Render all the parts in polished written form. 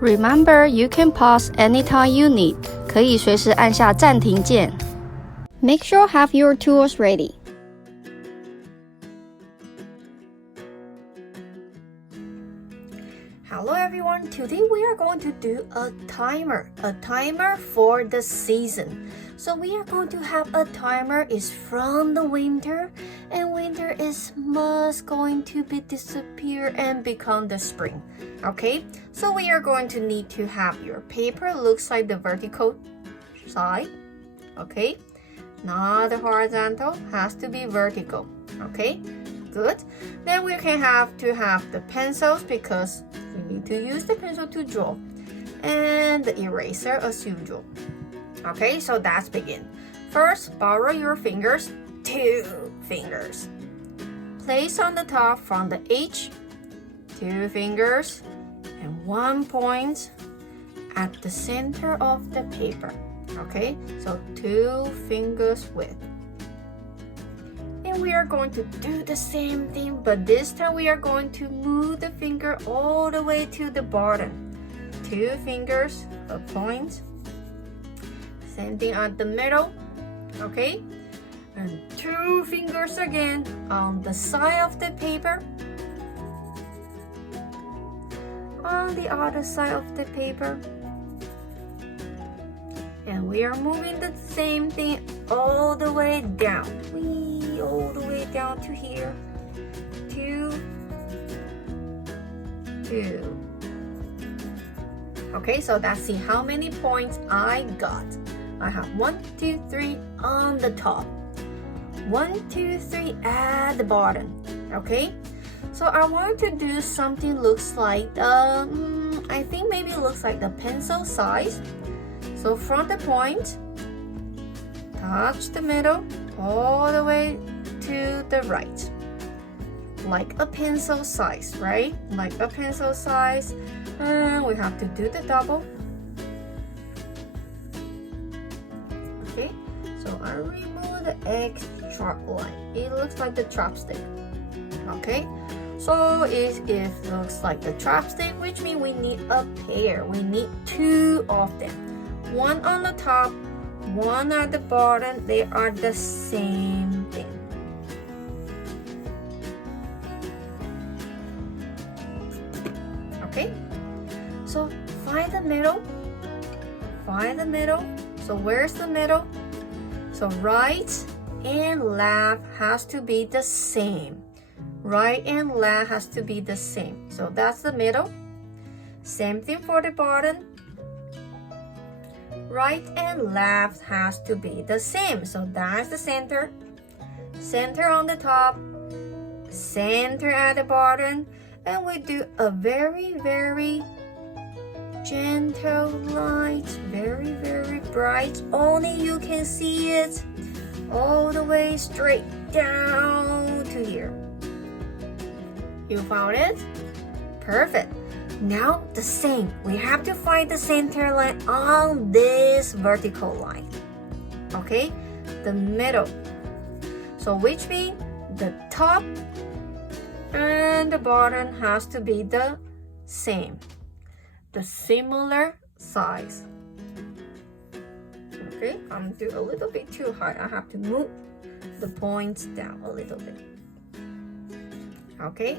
Remember, you can pause anytime you need. 可以随时按下暂停键。Make sure have your tools ready. Hello everyone, today we are going to do a timer for the season. So we are going to have a timer is from the winter, and winter is must going to be disappear and become the spring. Okay, so we are going to need to have your paper looks like the vertical side. Okay, not the horizontal, has to be vertical. Okay, good. Then we can have the pencils because we need to use the pencil to draw, and the eraser as usual. Okay, so let's begin. First, borrow your fingers, 2 fingers. Place on the top from the edge, 2 fingers, and 1 point at the center of the paper. Okay, so 2 fingers width. And we are going to do the same thing, but this time we are going to move the finger all the way to the bottom. 2 fingers, a point. Same thing at the middle. Okay, and 2 fingers again on the side of the paper. On the other side of the paper. And we are moving the same thing all the way down. All the way down to here. 2, 2. Okay, so let's see how many points I got. I have 1, 2, 3 on the top. 1, 2, 3 at the bottom. Okay, so I want to do something looks like I think maybe it looks like the pencil size. So from the point, touch the middle all the way to the right, like a pencil size, right? Like a pencil size. And we have to do the double. Okay, so I remove the extra line. It looks like the chopstick. Okay, so it looks like the chopstick, which means we need a pair. We need 2 of them. 1 on the top, 1 at the bottom. They are the same thing. Okay, so find the middle. Find the middle. So where's the middle? So right and left has to be the same. Right and left has to be the same. So that's the middle. Same thing for the bottom. Right and left has to be the same. So that's the center. Center on the top. Center at the bottom. And we do a very, very gentle light. Very, very bright. Only you can see it. All the way straight down to here. You found it? Perfect. Now the same. We have to find the center line on this vertical line. Okay? The middle. So which means the top and the bottom has to be the same. The similar size. Okay? I'm doing a little bit too high. I have to move the points down a little bit. Okay?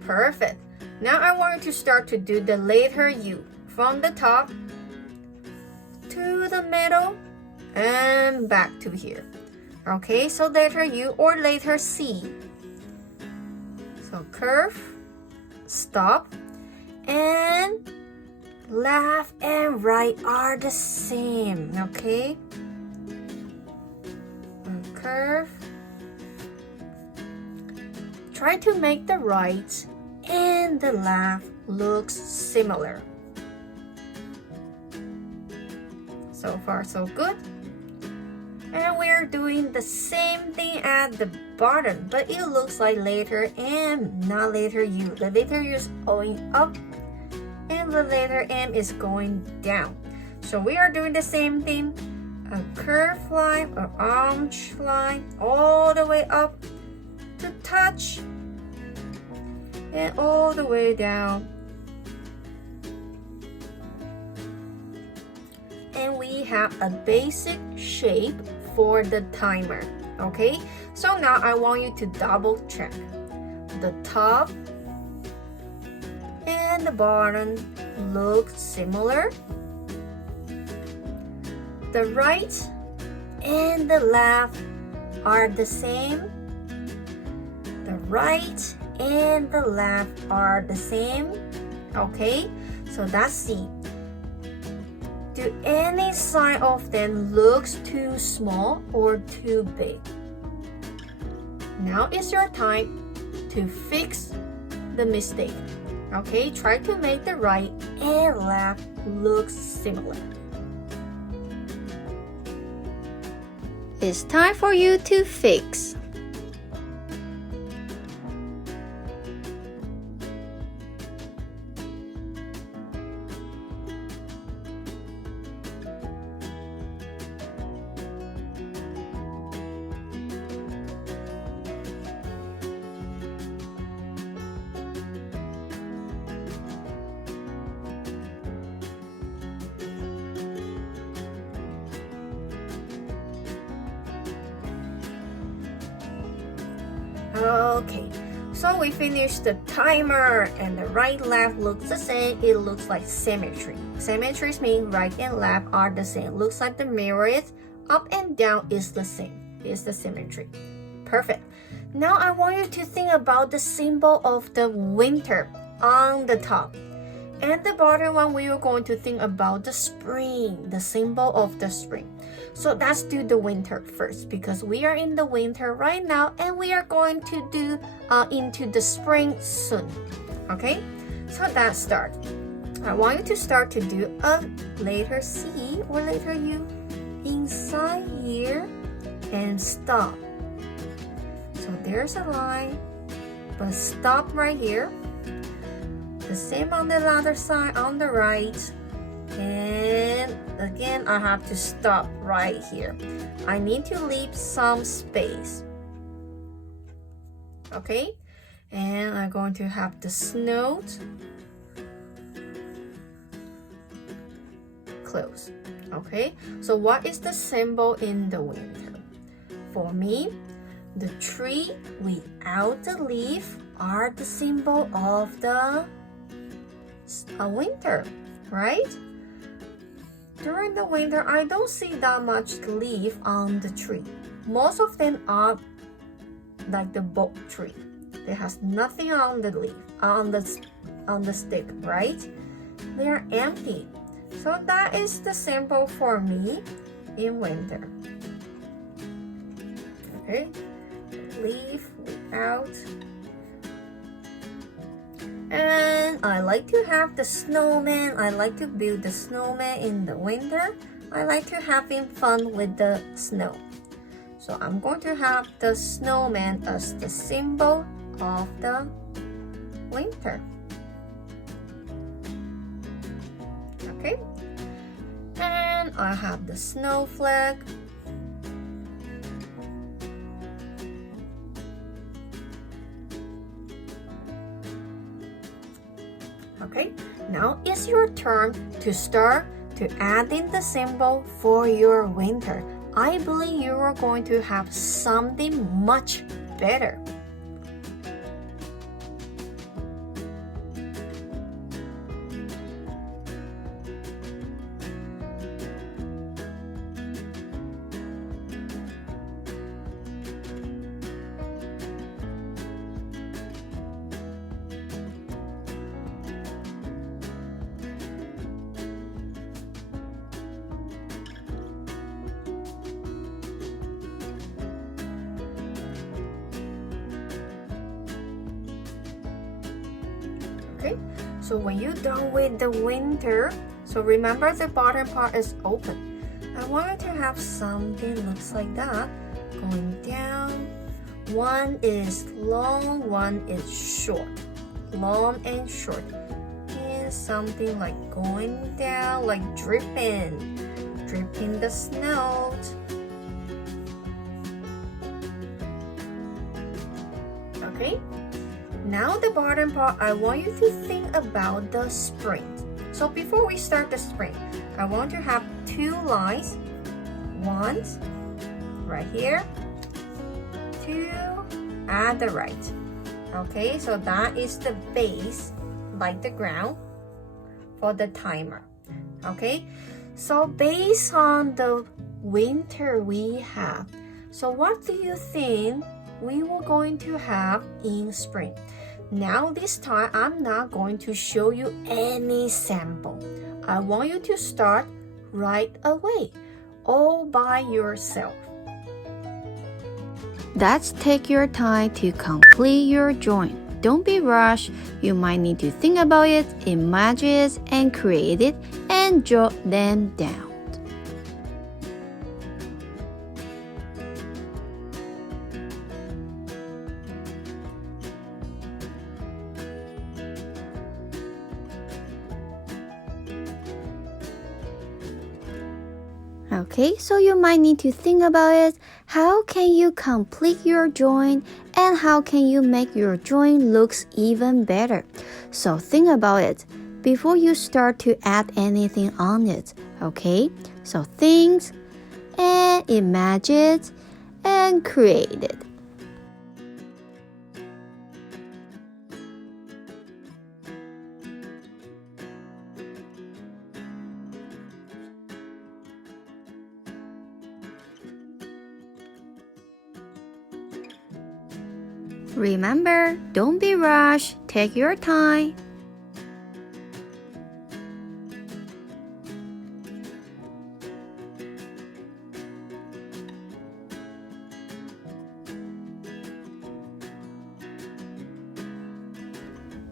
Perfect. Now I want to start to do the letter U from the top to the middle and back to here. Okay, so letter U or letter C. So curve, stop, and left and right are the same. Okay, and curve. Try to make the right and the left looks similar. So far so good. And we're doing the same thing at the bottom, but it looks like letter M, not letter U. The letter U is going up and the letter M is going down. So we are doing the same thing. A curved line, an arch line, all the way up to touch and all the way down and we have a basic shape for the timer. Okay, so now I want you to double check. The top and the bottom look similar. The right and the left are the same. The right and the left are the same. Okay, so let's see. Do any side of them looks too small or too big? Now is your time to fix the mistake. Okay, try to make the right and left look similar. It's time for you to fix. Okay, so we finished the timer and the right left looks the same. It looks like symmetry. Symmetries mean right and left are the same. Looks like the mirror is up and down is the same. It's the symmetry. Perfect. Now I want you to think about the symbol of the winter on the top. And the bottom one, we are going to think about the spring, the symbol of the spring. So let's do the winter first because we are in the winter right now and we are going to do into the spring soon. Okay, so let's start. I want you to start to do a letter C or letter U inside here and stop. So there's a line, but stop right here. The same on the other side on the right. And again, I have to stop right here. I need to leave some space. Okay, and I'm going to have the snout close. Okay, so what is the symbol in the winter? For me, the tree without the leaf are the symbol of the winter, right? During the winter, I don't see that much leaf on the tree. Most of them are like the boat tree. It has nothing on the leaf, on the stick, right? They are empty. So that is the symbol for me in winter. Okay, leaf without. And I like to have the snowman. I like to build the snowman in the winter. I like to having fun with the snow. So I'm going to have the snowman as the symbol of the winter. Okay. And I have the snowflake. Okay, now it's your turn to start to add in the symbol for your winter. I believe you are going to have something much better. Okay, so when you're done with the winter, so remember the bottom part is open. I wanted to have something looks like that going down. One is long, one is short. Long and short. And something like going down, like dripping the snow. Okay. Now the bottom part, I want you to think about the spring. So before we start the spring, I want to have two lines. One right here, two at the right. Okay, so that is the base, like the ground, for the timer. Okay, so based on the winter we have, so what do you think we were going to have in spring? Now this time I'm not going to show you any sample. I want you to start right away, all by yourself. Let's take your time to complete your drawing. Don't be rushed. You might need to think about it, imagine it, and create it, and jot them down. Okay, so you might need to think about it. How can you complete your drawing and how can you make your drawing looks even better? So think about it before you start to add anything on it, okay? So think and imagine and create it. Remember, don't be rushed. Take your time.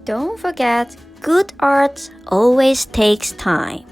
Don't forget, good art always takes time.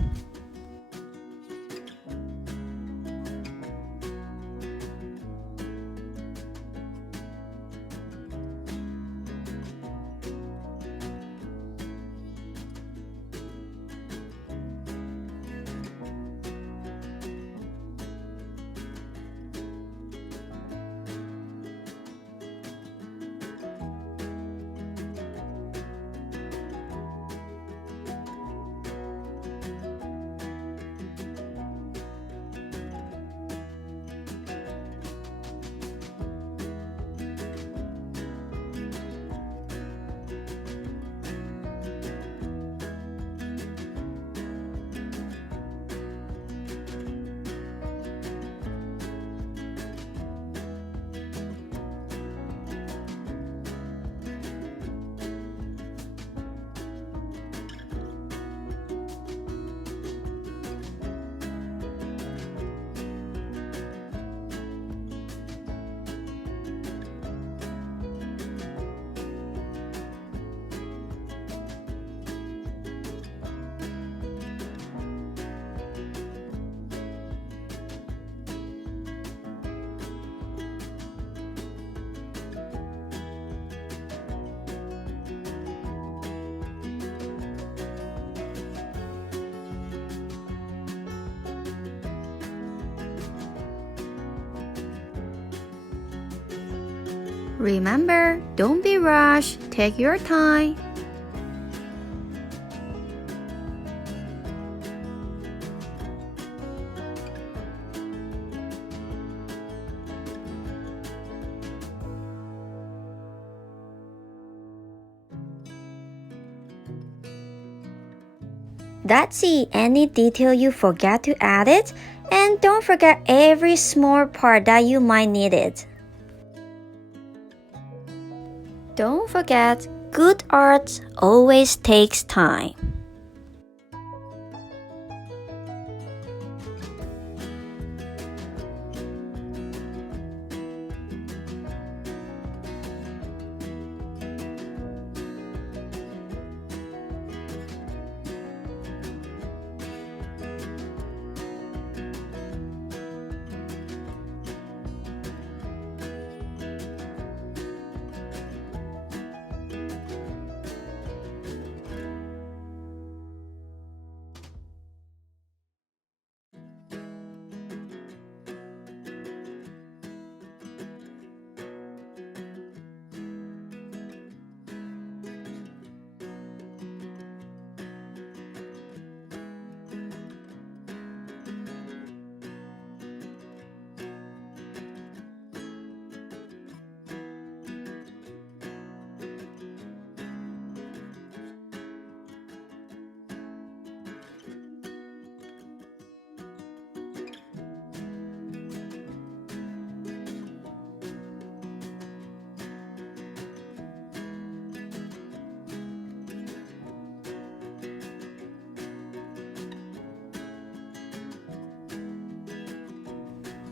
Remember, don't be rushed. Take your time. That's it. Any detail you forget to add it, and don't forget every small part that you might need it. Don't forget, good art always takes time.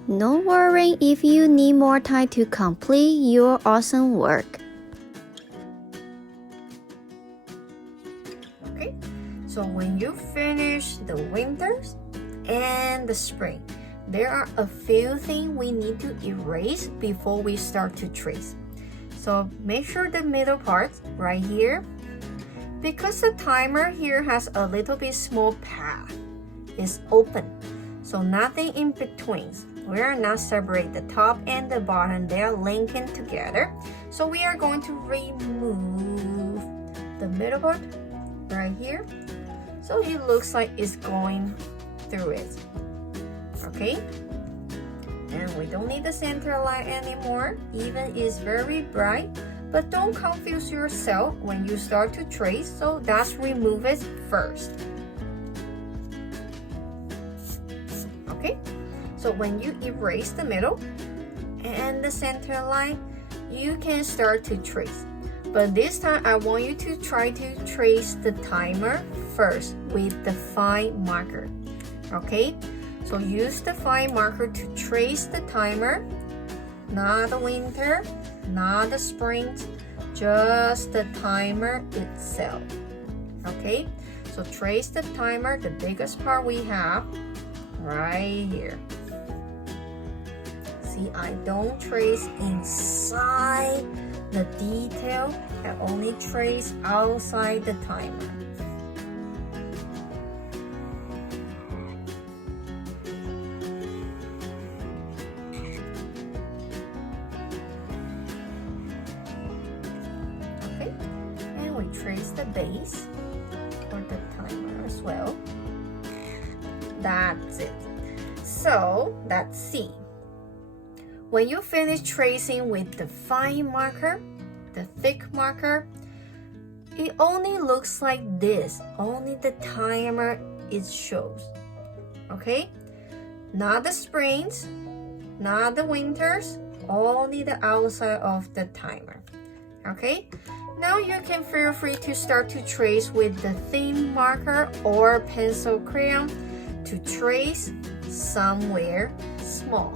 No worrying if you need more time to complete your awesome work. Okay, so when you finish the winters and the spring, there are a few things we need to erase before we start to trace. So make sure the middle part right here, because the timer here has a little bit small path, is open. So nothing in between. We are not separate the top and the bottom. They are linking together. So we are going to remove the middle part right here. So it looks like it's going through it. Okay? And we don't need the center line anymore. Even is very bright. But don't confuse yourself when you start to trace. So that's remove it first. Okay, so when you erase the middle and the center line, you can start to trace. But this time I want you to try to trace the timer first with the fine marker. Okay, so use the fine marker to trace the timer, not the winter, not the spring, just the timer itself. Okay, so trace the timer, the biggest part we have right here. See, I don't trace inside the detail. I only trace outside the timer. Okay, and we trace the base for the timer as well. That's it. So that's C. When you finish tracing with the fine marker, the thick marker, it only looks like this. Only the timer it shows. Okay? Not the springs, not the winters, only the outside of the timer. Okay? Now you can feel free to start to trace with the thin marker or pencil crayon to trace somewhere small.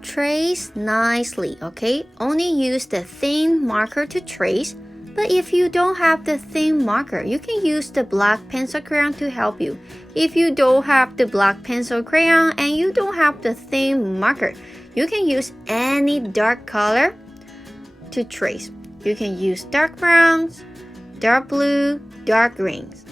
Trace nicely, okay? Only use the thin marker to trace. But if you don't have the thin marker, you can use the black pencil crayon to help you. If you don't have the black pencil crayon and you don't have the thin marker, you can use any dark color to trace. You can use dark browns, dark blue, dark greens.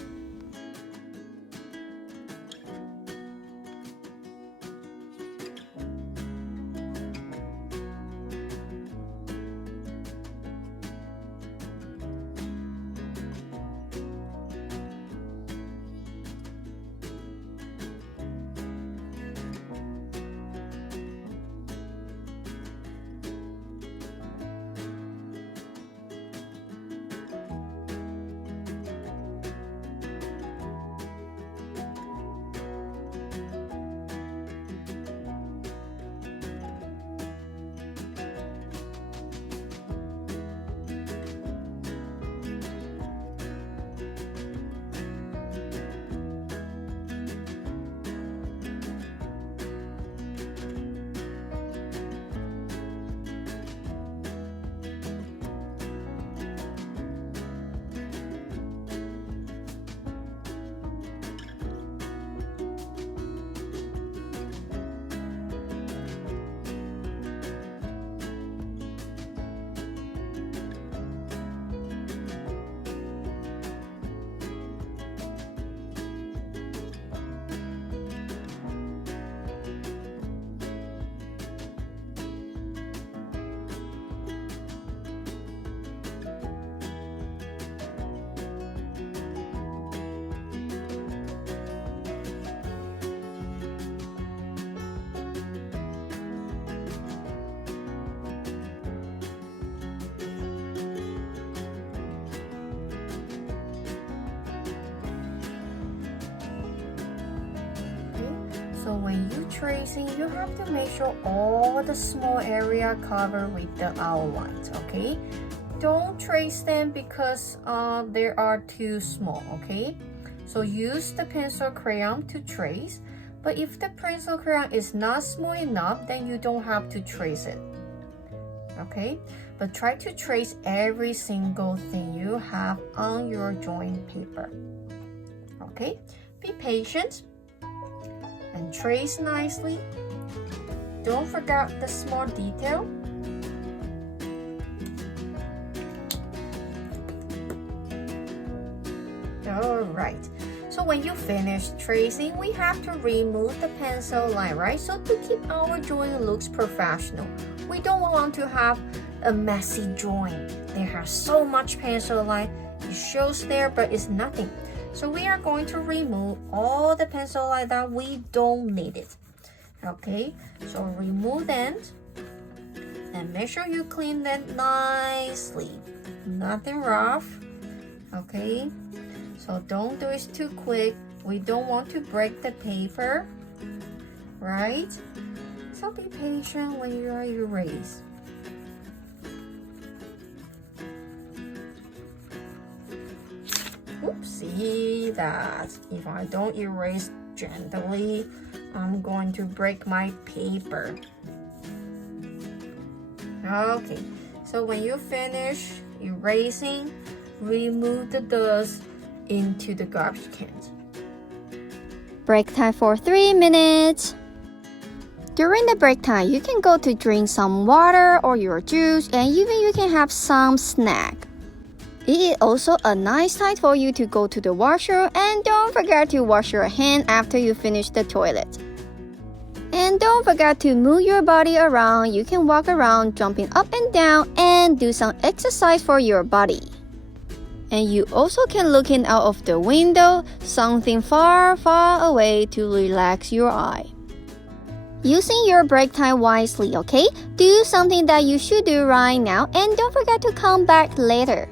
So when you tracing, you have to make sure all the small area covered with the outlines, okay? Don't trace them because they are too small, okay? So use the pencil crayon to trace, but if the pencil crayon is not small enough, then you don't have to trace it, okay? But try to trace every single thing you have on your drawing paper, okay? Be patient and trace nicely. Don't forget the small detail. Alright, so when you finish tracing, we have to remove the pencil line, right? So to keep our drawing looks professional. We don't want to have a messy drawing. There has so much pencil line. It shows there, but it's nothing. So we are going to remove all the pencil line that we don't need it. Okay, so remove them and make sure you clean them nicely. Nothing rough. Okay, so don't do it too quick. We don't want to break the paper, right? So be patient when you are erasing. Oops, see that if I don't erase gently, I'm going to break my paper. Okay, so when you finish erasing, remove the dust into the garbage cans. Break time for 3 minutes. During the break time, you can go to drink some water or your juice, and even you can have some snack. It is also a nice time for you to go to the washroom, and don't forget to wash your hand after you finish the toilet. And don't forget to move your body around. You can walk around jumping up and down and do some exercise for your body. And you also can look in out of the window, something far, far away to relax your eye. Using your break time wisely, okay? Do something that you should do right now, and don't forget to come back later.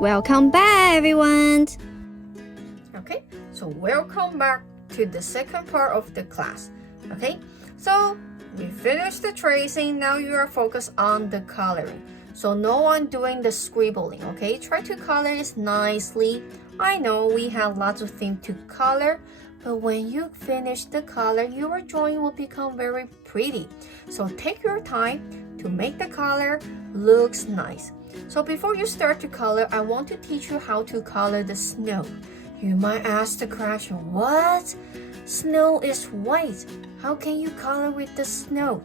Welcome back, everyone. Okay, so welcome back to the second part of the class. Okay, so we finished the tracing. Now you are focused on the coloring. So no one doing the scribbling, okay? Try to color it nicely. I know we have lots of things to color, but when you finish the color, your drawing will become very pretty. So take your time to make the color looks nice. So before you start to color, I want to teach you how to color the snow. You might ask the question, what? Snow is white. How can you color with the snow?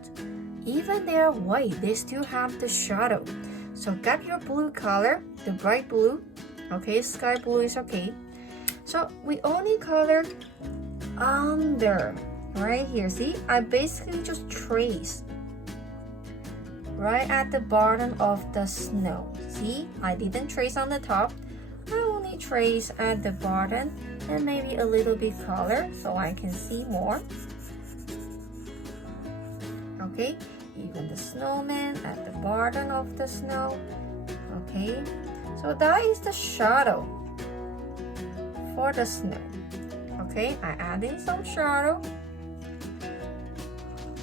Even they are white, they still have the shadow. So get your blue color, the bright blue. Okay, sky blue is okay. So we only color under, right here. See, I basically just trace right at the bottom of the snow. See, I didn't trace on the top. I only trace at the bottom and maybe a little bit color so I can see more. Okay, even the snowman at the bottom of the snow. Okay, so that is the shadow for the snow. Okay, I add in some shadow.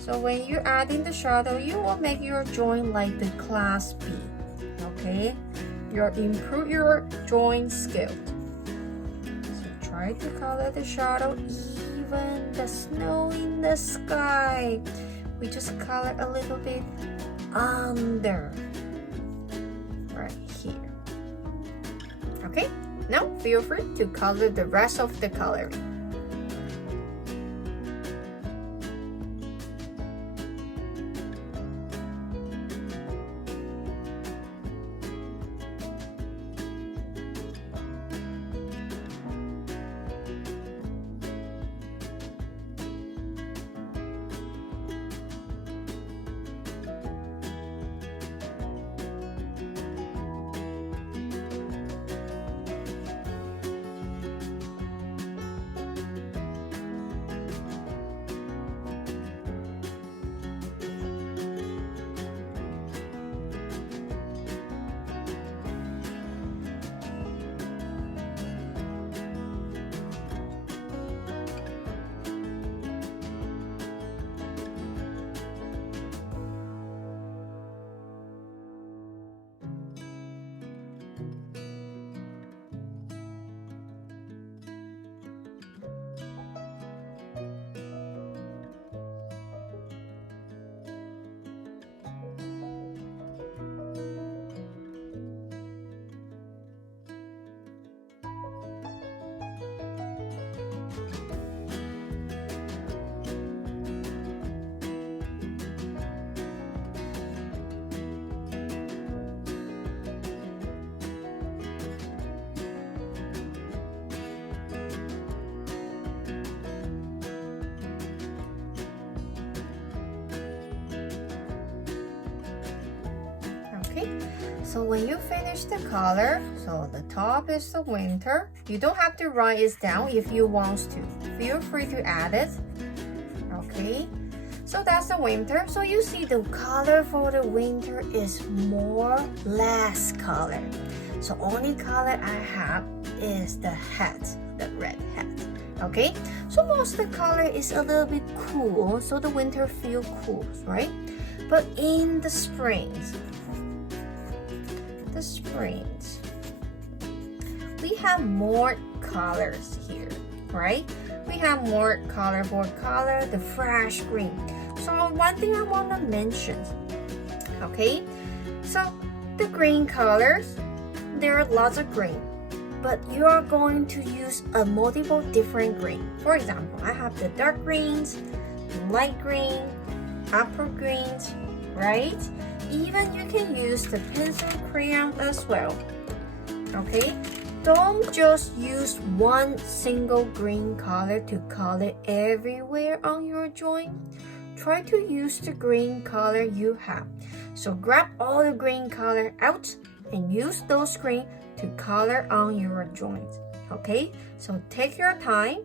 So when you add in the shadow, you will make your drawing like the class B. Okay, you improve your drawing skill. So try to color the shadow, even the snow in the sky. We just color a little bit under, right here. Okay, now feel free to color the rest of the coloring. Okay, so when you finish the color, so the top is the winter. You don't have to write it down if you want to. Feel free to add it. Okay, so that's the winter. So you see the color for the winter is more less color. So only color I have is the hat, the red hat. Okay, so most of the color is a little bit cool, so the winter feel cool, right? But in the springs, we have more colors here, right? We have more colorful color, the fresh green. So one thing I want to mention, okay? So the green colors, there are lots of green, but you are going to use a multiple different green. For example, I have the dark greens, light green, apple greens, right? Even you can use the pencil crayon as well. Okay, don't just use one single green color to color everywhere on your drawing. Try to use the green color you have. So grab all the green color out and use those green to color on your drawings. Okay, so take your time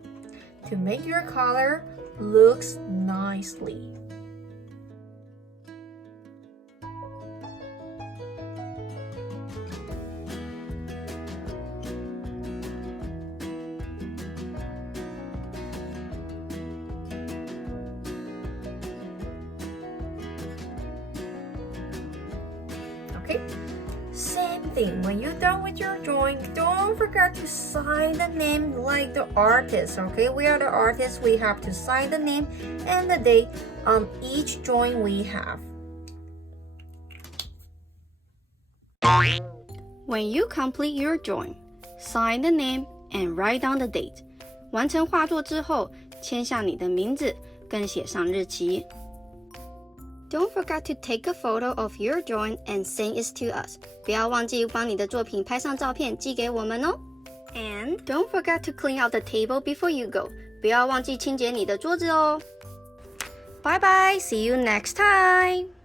to make your color looks nicely. Okay? Same thing, when you're done with your drawing, don't forget to sign the name like the artist, okay? We are the artists, we have to sign the name and the date on each drawing we have. When you complete your drawing, sign the name and write down the date. 完成画作之后，签下你的名字，更写上日期。Don't forget to take a photo of your drawing and send it to us. 不要忘记帮你的作品拍上照片寄给我们哦。And don't forget to clean out the table before you go. 不要忘记清洁你的桌子哦。Bye bye, see you next time.